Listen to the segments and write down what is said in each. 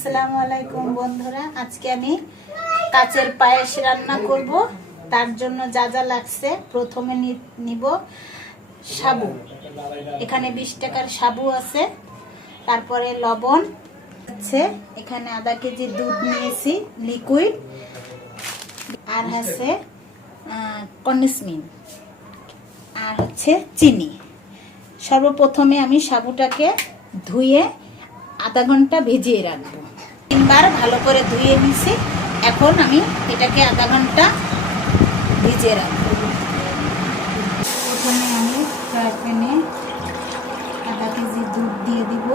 আসসালামু আলাইকুম বন্ধুরা, আজকে আমি কাচের পায়েস রান্না করব। তার জন্য যা যা লাগছে, প্রথমে নিব সাবু। এখানে 20 টাকার সাবু আছে। তারপরে লবণ আছে, এখানে আধা কেজি দুধ নিয়েছি লিকুইড, আর আছে কন্ডেন্স মিল্ক, আর হচ্ছে চিনি। সর্বপ্রথমে আমি সাবুটাকে ধুয়ে আধা ঘন্টা ভিজিয়ে রাখবো। 3 বার ভালো করে ধুয়ে নিছি। এখন আমি এটাকে আধা ঘন্টা ভিজিয়ে রাখবো। প্রথমে আমি ফ্রাই প্যানে আধা কেজি দুধ দিয়ে দিব।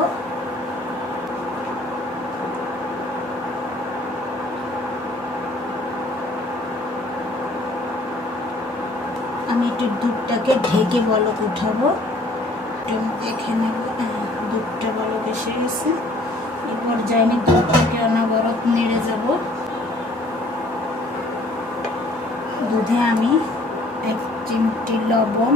আমি একটু দুধটাকে ঢেকে বলক উঠাবো, দেখে নেব। দুধটা বলক এসে গেছে। এই পর্যায়ে আমি দুধটাকে অনবরত নেড়ে যাব। দুধে আমি 1 চিমটি লবণ,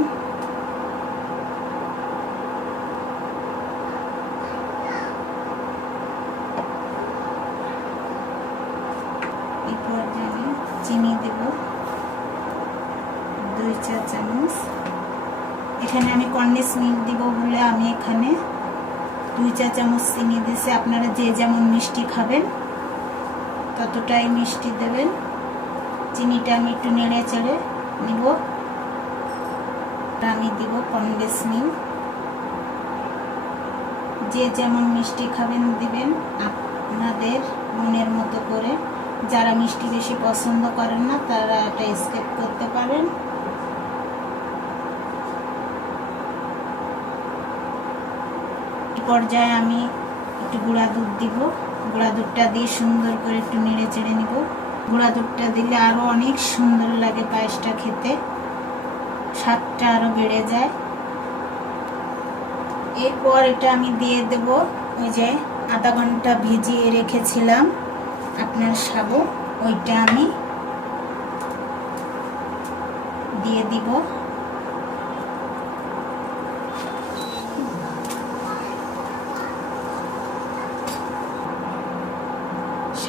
এই পর্যায়ে আমি চিনি দেব 2 চা চামচ। এখানে আমি কন্ডেন্স মিল্ক দিব বলে আমি এখানে 2 চা চামচ চিনি দিয়েছি। আপনারা যে যেমন মিষ্টি খাবেন ততটাই মিষ্টি দেবেন। চিনিটা আমি একটু নেড়ে চেড়ে নিব। আমি দিব কন্ডেন্স মিল্ক। যে যেমন মিষ্টি খাবেন দিবেন আপনাদের মনের মতো করে। যারা মিষ্টি বেশি পছন্দ করেন না তারা এটা স্কিপ করতে পারেন। পর্যায়ে আমি একটু গুঁড়া দুধ দিব। গুঁড়া দুধটা দিয়ে সুন্দর করে একটু নেড়ে চেড়ে নিব। গুঁড়া দুধটা দিলে আরো অনেক সুন্দর লাগে পায়েসটা খেতে, স্বাদটা আরো বেড়ে যায়। এরপর এটা আমি দিয়ে দেব ওই যে আধা ঘন্টা ভিজিয়ে রেখেছিলাম আপনার সাবু, ওইটা আমি দিয়ে দিব।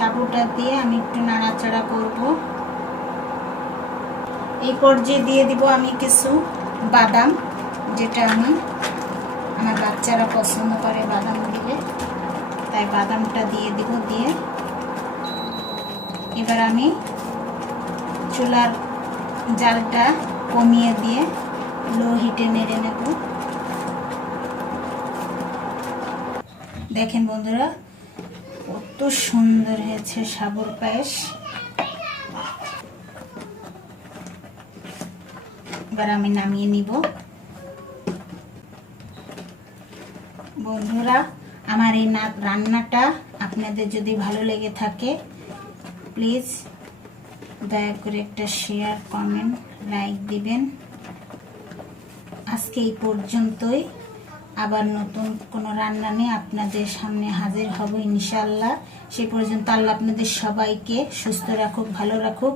সাবুটা দিয়ে আমি একটু নাড়াচাড়া করব। এই পর্যায়ে দিয়ে দিব আমি কিছু বাদাম, যেটা আমার বাচ্চারা পছন্দ করে বাদাম দিলে, তাই বাদামটা দিয়ে দিব। দিয়ে এবার আমি চুলার জালটা কমিয়ে দিয়ে লো হিটে নেড়ে নেব। দেখেন বন্ধুরা, কত সুন্দর হয়েছে সাবুর পায়েস। এবার আমি নামিয়ে নিব। বন্ধুরা, আমার এই রান্নাটা আপনাদের যদি ভালো লেগে থাকে প্লিজ দয়া করে একটা শেয়ার, কমেন্ট, লাইক দিবেন। আজকে এই পর্যন্তই। আবার নতুন কোনো রান্না নিয়ে আপনাদের সামনে হাজির হব ইনশাআল্লাহ। সে পর্যন্ত আল্লাহ আপনাদের সবাইকে সুস্থ রাখুক, ভালো রাখুক।